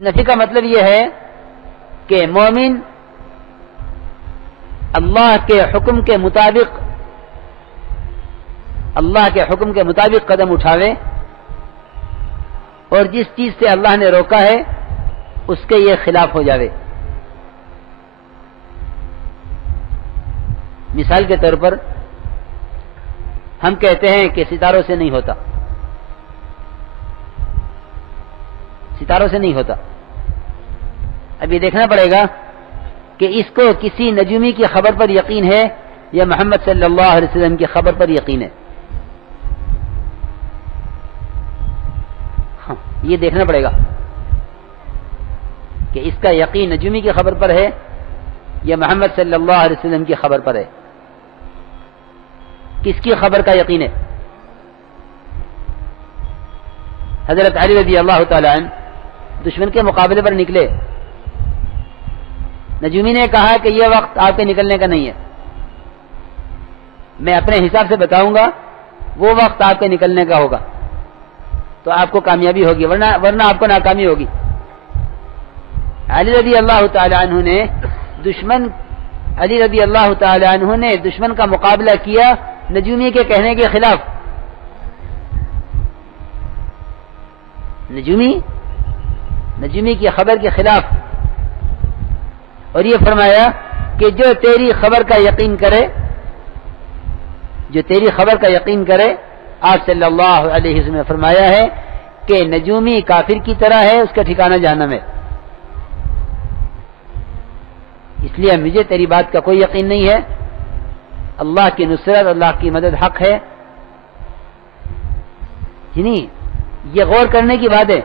نفی کا مطلب یہ ہے کہ مومن اللہ کے حکم کے مطابق قدم اٹھاوے اور جس چیز سے اللہ نے روکا ہے اس کے یہ خلاف ہو جاوے. مثال کے طور پر ہم کہتے ہیں کہ ستاروں سے نہیں ہوتا، ستاروں سے نہیں ہوتا. ابھی دیکھنا پڑے گا کہ اس کو کسی نجومی کی خبر پر یقین ہے یا محمد صلی اللہ علیہ وسلم کی خبر پر یقین ہے. ہاں یہ دیکھنا پڑے گا کہ اس کا یقین نجومی کی خبر پر ہے یا محمد صلی اللہ علیہ وسلم کی خبر پر ہے. کس کی خبر کا یقین ہے؟ حضرت علی رضی اللہ تعالی عنہ دشمن کے مقابلے پر نکلے. نجومی نے کہا کہ یہ وقت آپ کے نکلنے کا نہیں ہے، میں اپنے حساب سے بتاؤں گا، وہ وقت آپ کے نکلنے کا ہوگا تو آپ کو کامیابی ہوگی، ورنہ آپ کو ناکامی ہوگی. علی رضی اللہ تعالی عنہ نے دشمن کا مقابلہ کیا نجومی کے کہنے کے خلاف. نجومی کی خبر کے خلاف، اور یہ فرمایا کہ جو تیری خبر کا یقین کرے آپ صلی اللہ علیہ وسلم نے فرمایا ہے کہ نجومی کافر کی طرح ہے، اس کا ٹھکانہ جہنم ہے. اس لیے مجھے تیری بات کا کوئی یقین نہیں ہے. اللہ کی نصرت، اللہ کی مدد حق ہے. یہ غور کرنے کی بات ہے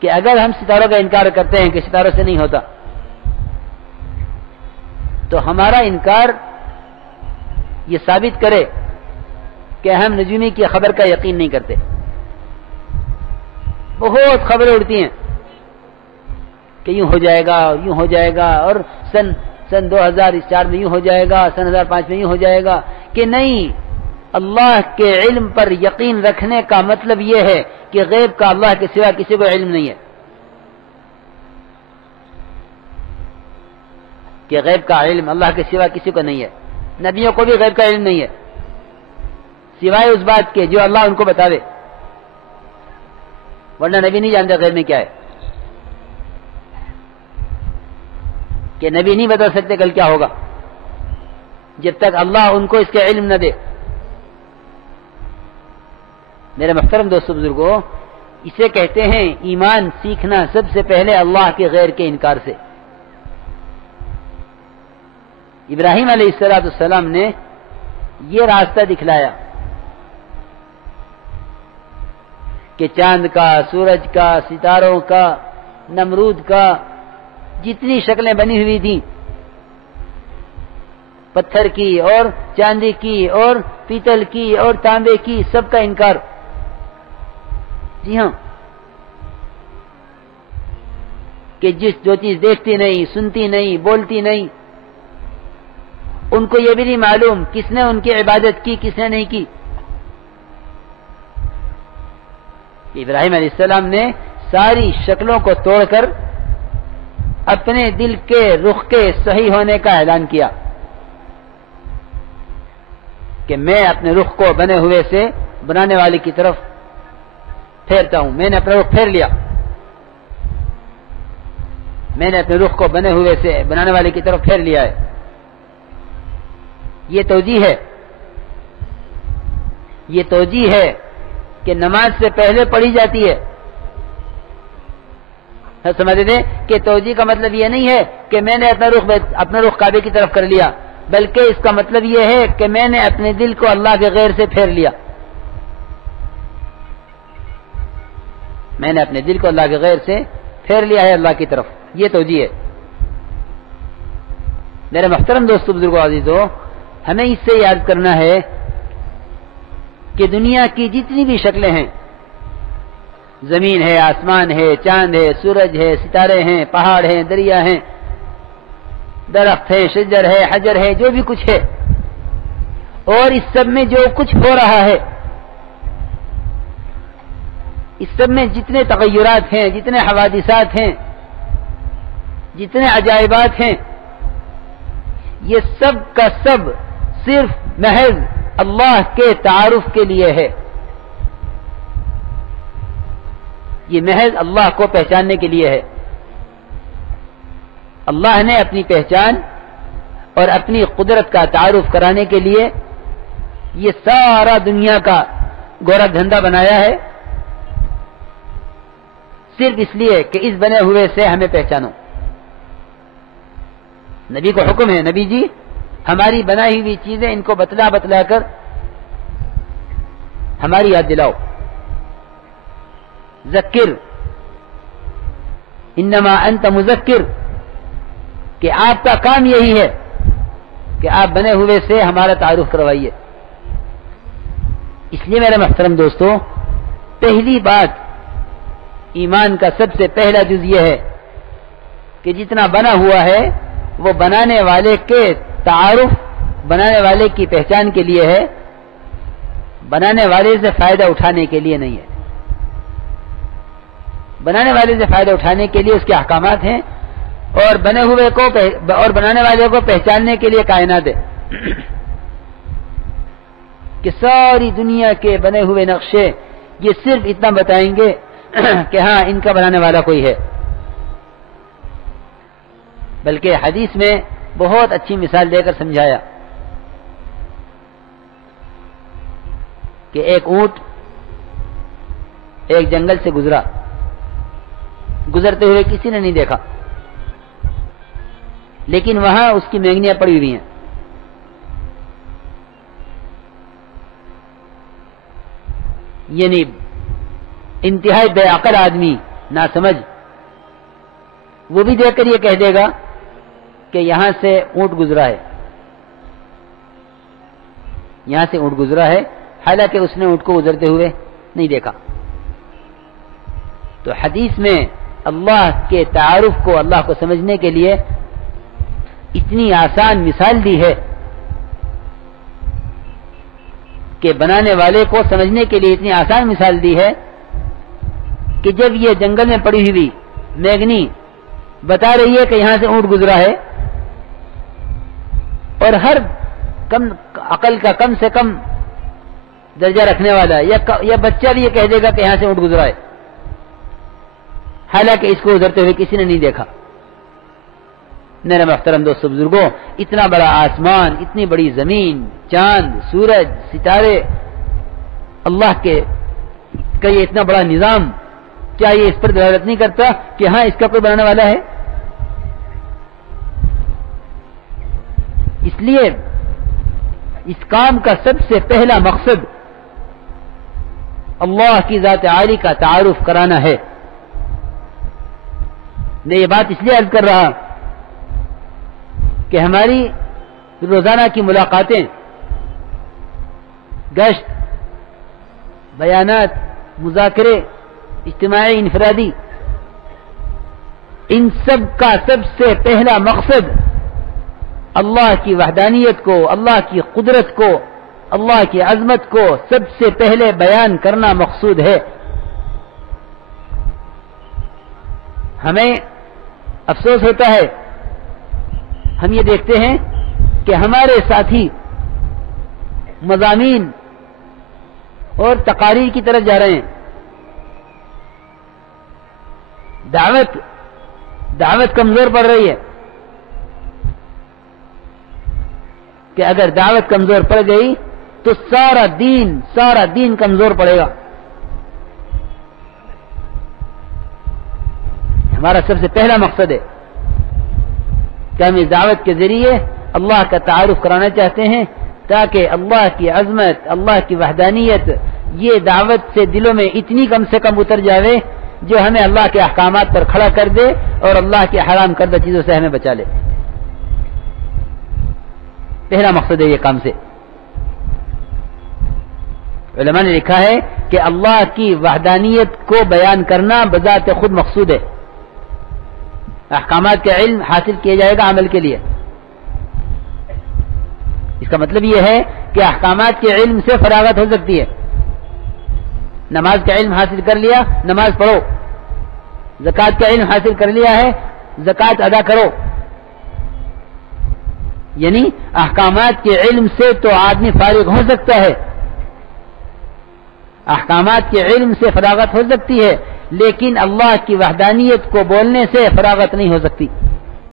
کہ اگر ہم ستاروں کا انکار کرتے ہیں کہ ستاروں سے نہیں ہوتا تو ہمارا انکار یہ ثابت کرے کہ ہم نجومی کی خبر کا یقین نہیں کرتے. بہت خبریں اڑتی ہیں کہ یوں ہو جائے گا اور سن 2004 میں یوں ہو جائے گا، سن 2005 میں یوں ہو جائے گا. کہ نہیں، اللہ کے علم پر یقین رکھنے کا مطلب یہ ہے کہ غیب کا اللہ کے سوا کسی کو علم نہیں ہے، کہ غیب کا علم اللہ کے سوا کسی کو نہیں ہے. نبیوں کو بھی غیب کا علم نہیں ہے سوائے اس بات کے جو اللہ ان کو بتاوے، ورنہ نبی نہیں جانتے غیب میں کیا ہے. کہ نبی نہیں بتا سکتے کل کیا ہوگا جب تک اللہ ان کو اس کے علم نہ دے. میرے محترم دوستو بزرگوں، اسے کہتے ہیں ایمان سیکھنا سب سے پہلے اللہ کے غیر کے انکار سے. ابراہیم علیہ السلام نے یہ راستہ دکھلایا کہ چاند کا، سورج کا، ستاروں کا، نمرود کا، جتنی شکلیں بنی ہوئی تھیں، پتھر کی اور چاندی کی اور پیتل کی اور تانبے کی، سب کا انکار. جی ہاں، کہ جو چیز دیکھتی نہیں، سنتی نہیں، بولتی نہیں، ان کو یہ بھی نہیں معلوم کس نے ان کی عبادت کی، کس نے نہیں کی. ابراہیم علیہ السلام نے ساری شکلوں کو توڑ کر اپنے دل کے رخ کے صحیح ہونے کا اعلان کیا کہ میں اپنے رخ کو بنے ہوئے سے بنانے والے کی طرف پھیرتا ہوں. میں نے اپنا رخ پھیر لیا، میں نے اپنے رخ کو بنے ہوئے سے بنانے والے کی طرف پھیر لیا ہے. یہ توجیہ ہے کہ نماز سے پہلے پڑھی جاتی ہے. سمجھتے تھے کہ توجیہ کا مطلب یہ نہیں ہے کہ میں نے اپنا رخ کعبے کی طرف کر لیا، بلکہ اس کا مطلب یہ ہے کہ میں نے اپنے دل کو اللہ کے غیر سے پھیر لیا. میں نے اپنے دل کو اللہ کے غیر سے پھیر لیا ہے اللہ کی طرف. یہ توجیہ ہے. میرے محترم دوستو بزرگوں عزیزو، ہمیں اس سے یاد کرنا ہے کہ دنیا کی جتنی بھی شکلیں ہیں، زمین ہے، آسمان ہے، چاند ہے، سورج ہے، ستارے ہیں، پہاڑ ہیں، دریا ہیں، درخت ہے، شجر ہے، حجر ہے، جو بھی کچھ ہے، اور اس سب میں جو کچھ ہو رہا ہے، اس سب میں جتنے تغیرات ہیں، جتنے حوادثات ہیں، جتنے عجائبات ہیں، یہ سب کا سب صرف محض اللہ کے تعارف کے لیے ہے، یہ محض اللہ کو پہچاننے کے لیے ہے۔ اللہ نے اپنی پہچان اور اپنی قدرت کا تعارف کرانے کے لیے یہ سارا دنیا کا گورا دھندا بنایا ہے، صرف اس لیے کہ اس بنے ہوئے سے ہمیں پہچانو۔ نبی کو حکم ہے، نبی جی ہماری بنائی ہوئی چیزیں ان کو بتلا بتلا کر ہماری یاد دلاؤ۔ ذکر انما انت مذکر، کہ آپ کا کام یہی ہے کہ آپ بنے ہوئے سے ہمارا تعارف کروائیے۔ اس لیے میرے محترم دوستو، پہلی بات ایمان کا سب سے پہلا جز یہ ہے کہ جتنا بنا ہوا ہے وہ بنانے والے کے تعارف، بنانے والے کی پہچان کے لیے ہے، بنانے والے سے فائدہ اٹھانے کے لیے نہیں ہے۔ بنانے والے سے فائدہ اٹھانے کے لیے اس کے احکامات ہیں، اور بنے ہوئے کو اور بنانے والے کو پہچاننے کے لیے کائنات ہے کہ ساری دنیا کے بنے ہوئے نقشے یہ صرف اتنا بتائیں گے کہ ہاں ان کا بنانے والا کوئی ہے۔ بلکہ حدیث میں بہت اچھی مثال دے کر سمجھایا کہ ایک اونٹ ایک جنگل سے گزرا، گزرتے ہوئے کسی نے نہیں دیکھا، لیکن وہاں اس کی مینگنیاں پڑی ہوئی ہیں۔ یعنی انتہائی بے عقل آدمی، نہ سمجھ، وہ بھی دیکھ کر یہ کہہ دے گا کہ یہاں سے اونٹ گزرا ہے، یہاں سے اونٹ گزرا ہے، حالانکہ اس نے اونٹ کو گزرتے ہوئے نہیں دیکھا۔ تو حدیث میں اللہ کے تعارف کو، اللہ کو سمجھنے کے لیے اتنی آسان مثال دی ہے کہ بنانے والے کو سمجھنے کے لیے اتنی آسان مثال دی ہے کہ جب یہ جنگل میں پڑی ہوئی میگنی بتا رہی ہے کہ یہاں سے اونٹ گزرا ہے، اور ہر کم عقل کا کم سے کم درجہ رکھنے والا یا بچہ بھی یہ کہہ دے گا کہ یہاں سے اونٹ گزرا ہے، حالانکہ اس کو گزرتے ہوئے کسی نے نہیں دیکھا۔ میرے محترم دوستو بزرگوں، اتنا بڑا آسمان، اتنی بڑی زمین، چاند، سورج، ستارے، اللہ کے کا یہ اتنا بڑا نظام، کیا یہ اس پر دلالت نہیں کرتا کہ ہاں اس کا کوئی بنانے والا ہے؟ اس لیے اس کام کا سب سے پہلا مقصد اللہ کی ذات عالی کا تعارف کرانا ہے۔ میں یہ بات اس لیے عرض کر رہا کہ ہماری روزانہ کی ملاقاتیں، گشت، بیانات، مذاکرے، اجتماعی، انفرادی، ان سب کا سب سے پہلا مقصد اللہ کی وحدانیت کو، اللہ کی قدرت کو، اللہ کی عظمت کو سب سے پہلے بیان کرنا مقصود ہے۔ ہمیں افسوس ہوتا ہے، ہم یہ دیکھتے ہیں کہ ہمارے ساتھی مضامین اور تقاریر کی طرف جا رہے ہیں، دعوت کمزور پڑ رہی ہے کہ اگر دعوت کمزور پڑ گئی تو سارا دین کمزور پڑے گا۔ ہمارا سب سے پہلا مقصد ہے کہ ہم اس دعوت کے ذریعے اللہ کا تعارف کرانا چاہتے ہیں، تاکہ اللہ کی عظمت، اللہ کی وحدانیت یہ دعوت سے دلوں میں اتنی کم سے کم اتر جاوے جو ہمیں اللہ کے احکامات پر کھڑا کر دے اور اللہ کے حرام کردہ چیزوں سے ہمیں بچا لے۔ پہلا مقصد ہے یہ کام سے۔ علماء نے لکھا ہے کہ اللہ کی وحدانیت کو بیان کرنا بذات خود مقصود ہے۔ احکامات کا علم حاصل کیا جائے گا عمل کے لیے۔ اس کا مطلب یہ ہے کہ احکامات کے علم سے فراغت ہو سکتی ہے. نماز کا علم حاصل کر لیا، نماز پڑھو. زکوٰۃ کا علم حاصل کر لیا ہے، زکوٰۃ ادا کرو. یعنی احکامات کے علم سے تو آدمی فارغ ہو سکتا ہے، احکامات کے علم سے فراغت ہو سکتی ہے، لیکن اللہ کی وحدانیت کو بولنے سے فراغت نہیں ہو سکتی.